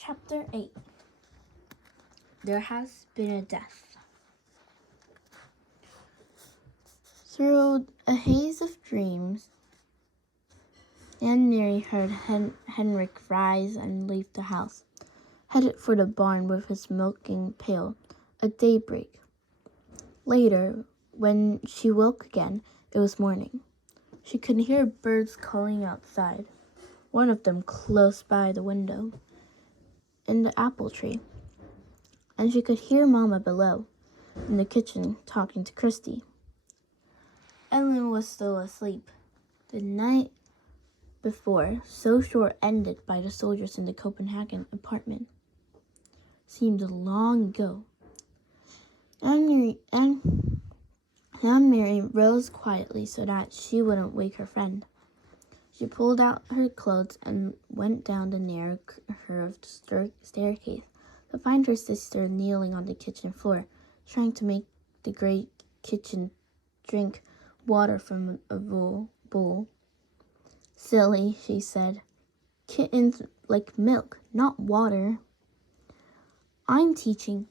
Chapter 8. There has been a death. Through a haze of dreams, Aunt Mary heard Henrik rise and leave the house, headed for the barn with his milking pail at daybreak. Later, when she woke again, it was morning. She could hear birds calling outside, one of them close by the window in the apple tree. And she could hear Mama below, in the kitchen, talking to Christy. Ellen was still asleep. The night before, so short ended by the soldiers in the Copenhagen apartment, seemed long ago. Aunt Mary rose quietly so that she wouldn't wake her friend. She pulled out her clothes and went down the narrow curved staircase to find her sister kneeling on the kitchen floor, trying to make the great kitchen drink water from a bowl. "Silly," she said. "Kittens like milk, not water." I'm teaching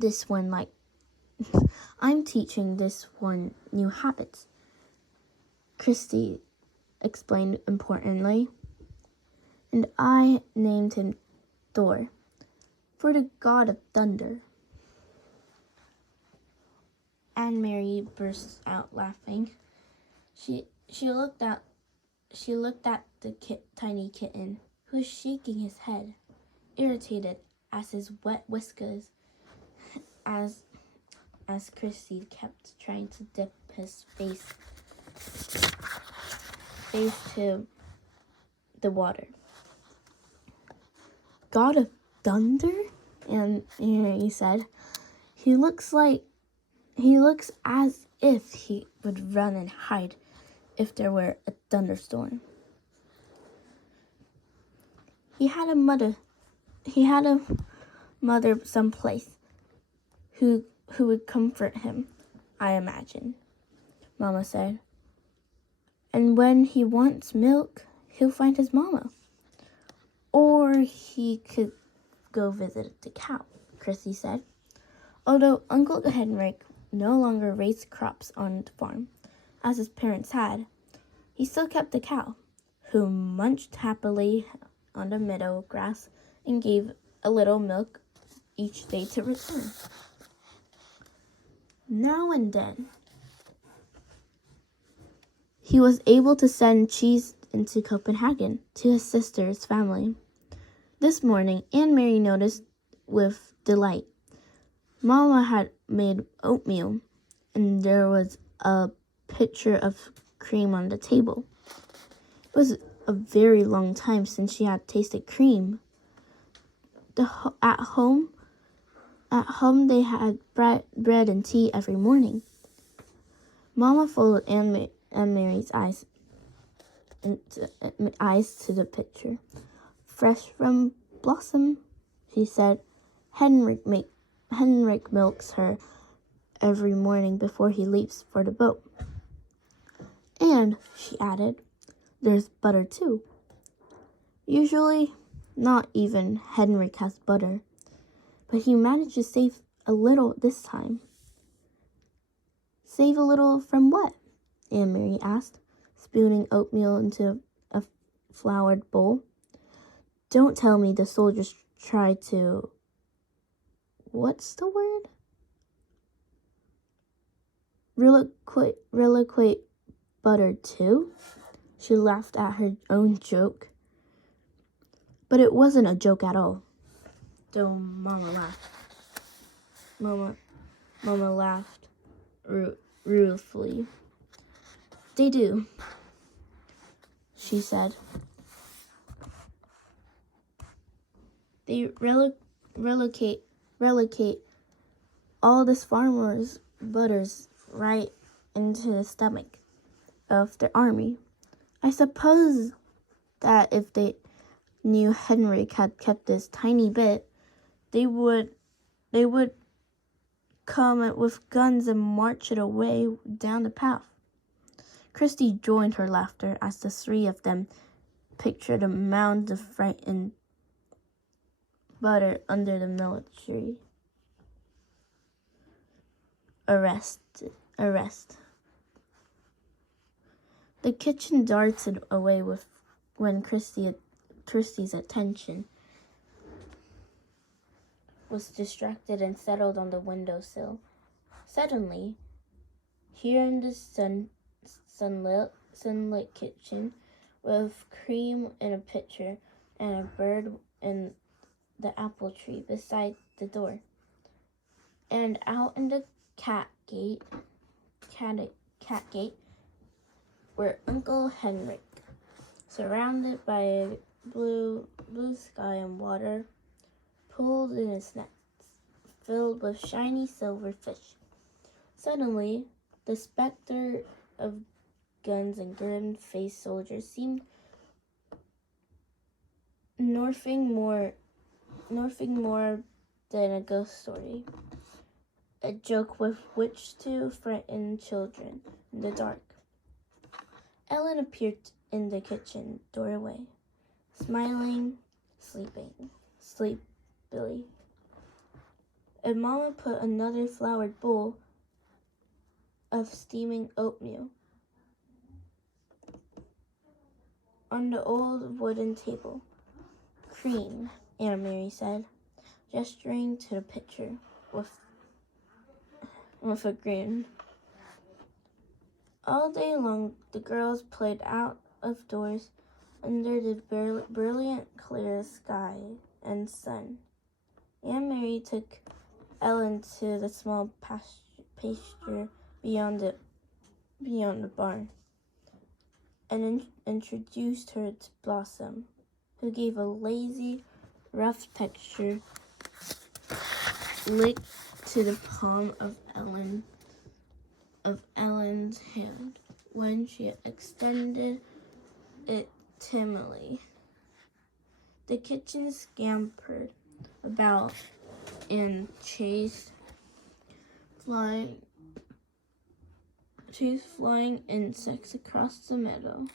this one new habits," Christy explained importantly. "And I named him Thor, for the god of thunder." Aunt Mary burst out laughing. She looked at the tiny kitten, who was shaking his head, irritated as his wet whiskers, as Christy kept trying to dip his face to the water. "God of thunder?" And he said, He looks as if he would run and hide if there were a thunderstorm." He had a mother someplace who would comfort him, I imagine, Mama said. "And when he wants milk, he'll find his mama. Or he could go visit the cow," Chrissy said. Although Uncle Henrik no longer raised crops on the farm, as his parents had, he still kept the cow, who munched happily on the meadow grass and gave a little milk each day to return. Now and then, he was able to send cheese into Copenhagen to his sister's family. This morning, Aunt Mary noticed with delight. Mama had made oatmeal, and there was a pitcher of cream on the table. It was a very long time since she had tasted cream. At home they had bread and tea every morning. Mama followed Aunt Mary's eyes to the pitcher. "Fresh from blossom," she said. Henrik milks her every morning before he leaves for the boat. "And," she added, "there's butter too." Usually, not even Henrik has butter, but he managed to save a little this time. "Save a little from what?" Aunt Mary asked, spooning oatmeal into a floured bowl. "Don't tell me the soldiers tried to... what's the word? Relocate butter too?" She laughed at her own joke. But it wasn't a joke at all. Though Mama laughed. Mama laughed ruefully. "They do," she said. "They relocate all this farmer's butters right into the stomach of the army. I suppose that if they knew Henrik had kept this tiny bit, they would come with guns and march it away down the path." Christy joined her laughter as the three of them pictured a mound of frightened butter under the military arrest. The kitchen darted away when Christie's attention was distracted and settled on the windowsill. Suddenly, here in the sunlit kitchen, with cream in a pitcher and a bird in the apple tree beside the door, and out in the cat gate were Uncle Henrik, surrounded by a blue sky and water pooled in his nets, filled with shiny silver fish. Suddenly, the specter of guns and grim-faced soldiers seemed nothing more than a ghost story, a joke with which to frighten children in the dark. Ellen appeared in the kitchen doorway, smiling, sleepily. And Mama put another floured bowl of steaming oatmeal on the old wooden table. Cream, Aunt Mary said, gesturing to the pitcher with a grin. All day long, the girls played out of doors under the brilliant clear sky and sun. Aunt Mary took Ellen to the small pasture beyond the barn and introduced her to Blossom, who gave a lazy, rough texture lick to the palm of Ellen's hand when she extended it timidly. The kitchen scampered about and chased flying insects across the meadow.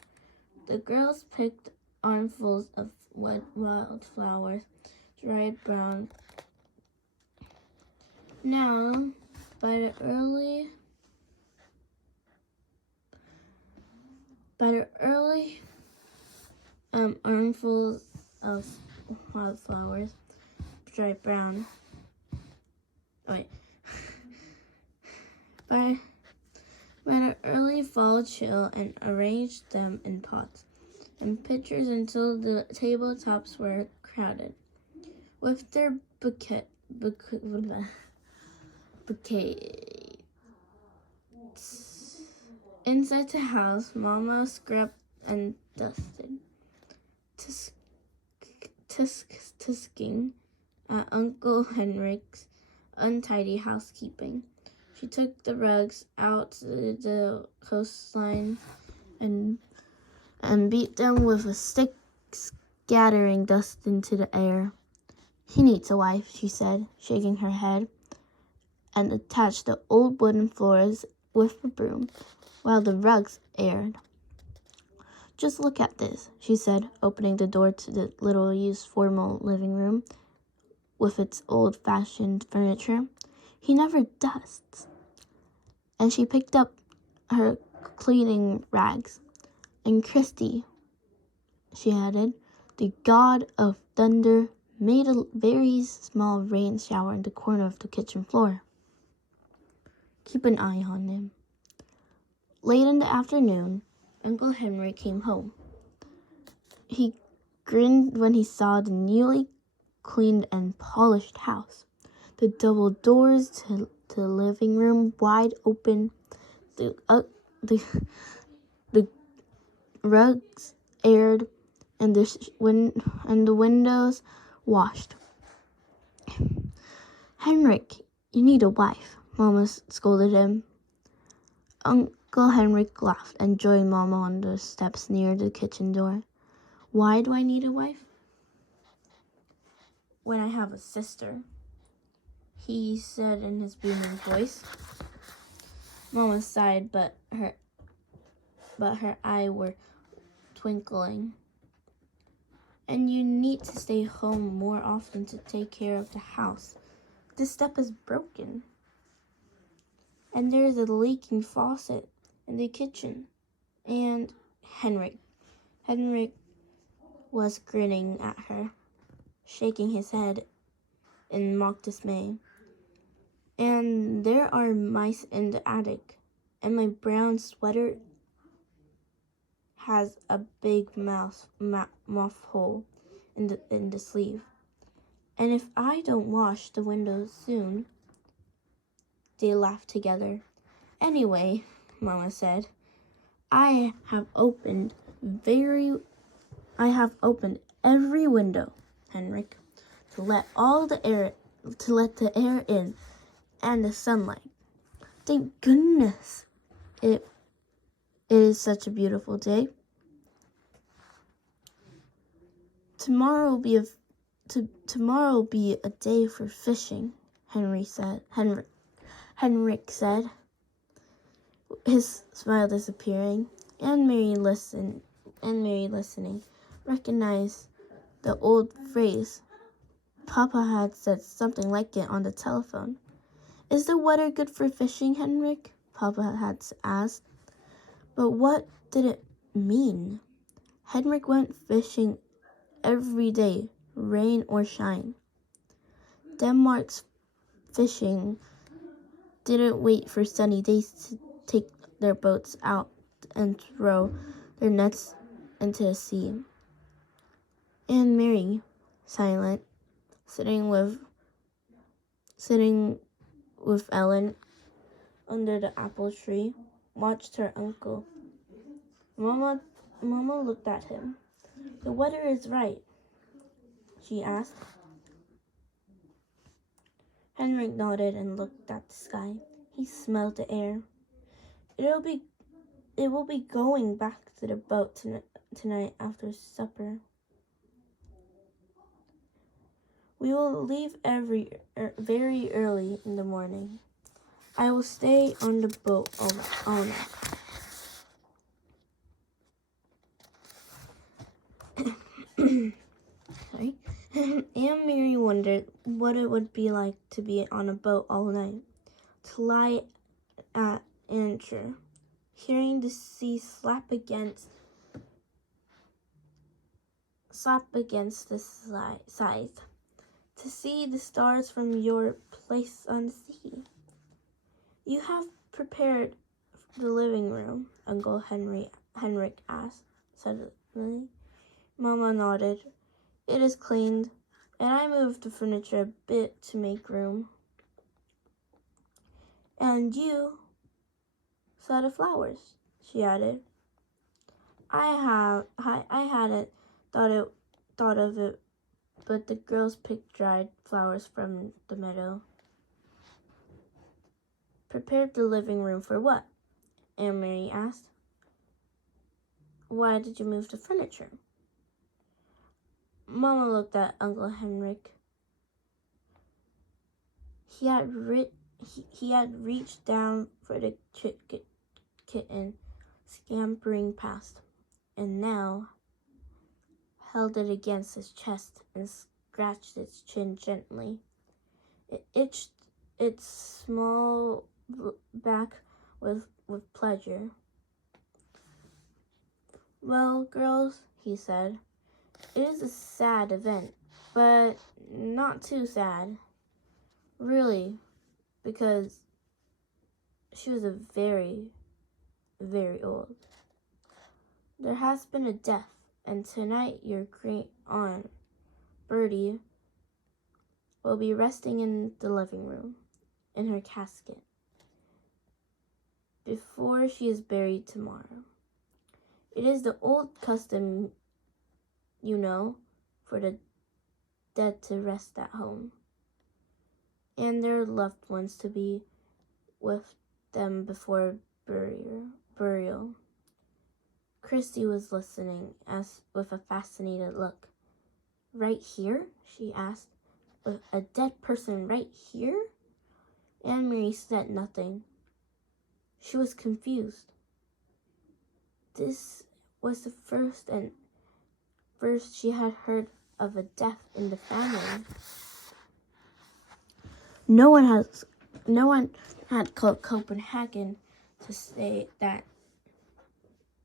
The girls picked armfuls of wildflowers, dried brown. Now, by the early armfuls of wildflowers, dried brown. By the early fall chill, and arranged them in pots and pitchers until the tabletops were crowded with their bouquets. Inside the house, Mama scrubbed and dusted, tusking at Uncle Henrik's untidy housekeeping. She took the rugs out to the coastline and beat them with a stick, scattering dust into the air. "He needs a wife," she said, shaking her head, and attached the old wooden floors with a broom while the rugs aired. "Just look at this," she said, opening the door to the little used formal living room with its old-fashioned furniture. "He never dusts." And she picked up her cleaning rags. "And Christy," she added, "the god of thunder, made a very small rain shower in the corner of the kitchen floor. Keep an eye on him." Late in the afternoon, Uncle Henry came home. He grinned when he saw the newly cleaned and polished house, the double doors to the living room wide open, the rugs aired, and the windows washed. "Henrik, you need a wife," Mama scolded him. Uncle Henrik laughed and joined Mama on the steps near the kitchen door. "Why do I need a wife?" "When I have a sister," he said in his booming voice. Mama sighed, but her eyes were twinkling. and you need to stay home more often to take care of the house. This step is broken, and there's a leaking faucet in the kitchen. And Henrik was grinning at her, shaking his head in mock dismay. And there are mice in the attic, and my brown sweater has a big moth hole in the sleeve. And if I don't wash the windows soon, they laughed together. Anyway, Mama said, I have opened every window, Henrik, to let the air in and the sunlight. Thank goodness it is such a beautiful day. Tomorrow will be a day for fishing, Henrik said, his smile disappearing. And Mary listening, recognized the old phrase. Papa had said something like it on the telephone. Is the weather good for fishing, Henrik? Papa had asked. But what did it mean? Henrik went fishing every day, rain or shine. Denmark's fishing didn't wait for sunny days to take their boats out and throw their nets into the sea. And Mary, silent, sitting with Ellen under the apple tree, watched her uncle. Mama looked at him. The weather is right, she asked. Henrik nodded and looked at the sky. He smelled the air. It will be going back to the boat tonight after supper. We will leave very early in the morning. I will stay on the boat all night. Sorry. Aunt Mary wondered what it would be like to be on a boat all night, to lie at anchor, hearing the sea slap against the side, to see the stars from your place on the sea. You have prepared the living room, Uncle Henrik asked suddenly. Mama nodded. It is cleaned, and I moved the furniture a bit to make room. And you saw the flowers, she added. I hadn't thought of it, but the girls picked dried flowers from the meadow. Prepared the living room for what? Aunt Mary asked. Why did you move the furniture? Mama looked at Uncle Henrik. He had reached down for the kitten, scampering past, and now held it against his chest and scratched its chin gently. It itched its small back with pleasure. Well, girls, he said, it is a sad event, but not too sad. Really, because she was a very, very old. There has been a death, and tonight your great aunt, Bertie, will be resting in the living room, in her casket, before she is buried tomorrow. It is the old custom, you know, for the dead to rest at home, and their loved ones to be with them before burial. Christy was listening with a fascinated look. Right here? She asked. With a dead person right here? Aunt Mary said nothing. She was confused. This was the first and first she had heard of a death in the family. No one had called Copenhagen to say that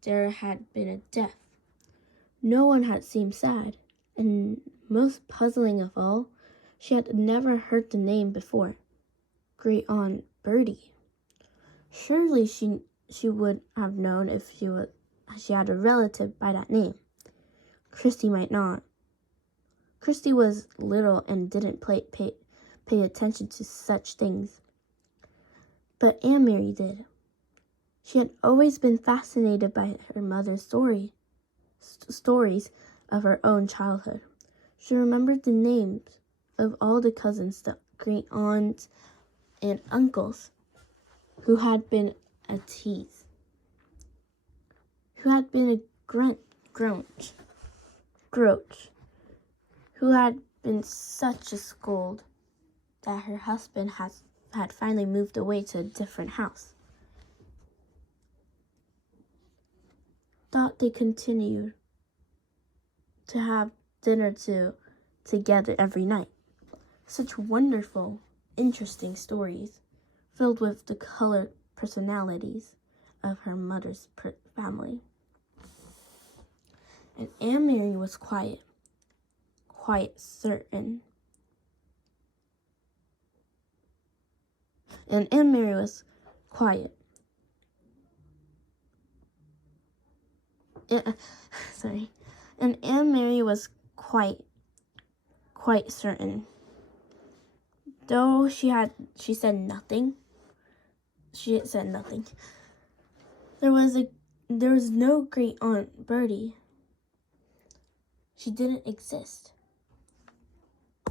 there had been a death. No one had seemed sad, and most puzzling of all, she had never heard the name before. Great Aunt Bertie. Surely she would have known if she had a relative by that name. Christy might not. Christy was little and didn't pay attention to such things. But Aunt Mary did. She had always been fascinated by her mother's stories of her own childhood. She remembered the names of all the cousins, the great aunts and uncles who had been a tease, who had been a grouch, who had been such a scold that her husband had finally moved away to a different house. Thought they continued to have dinner together every night. Such wonderful, interesting stories, filled with the colored personalities of her mother's family. And Aunt Mary was quite certain. And Aunt Mary was quiet. And Aunt Mary was quite certain. Though she said nothing. There was no great Aunt Bertie. She didn't exist.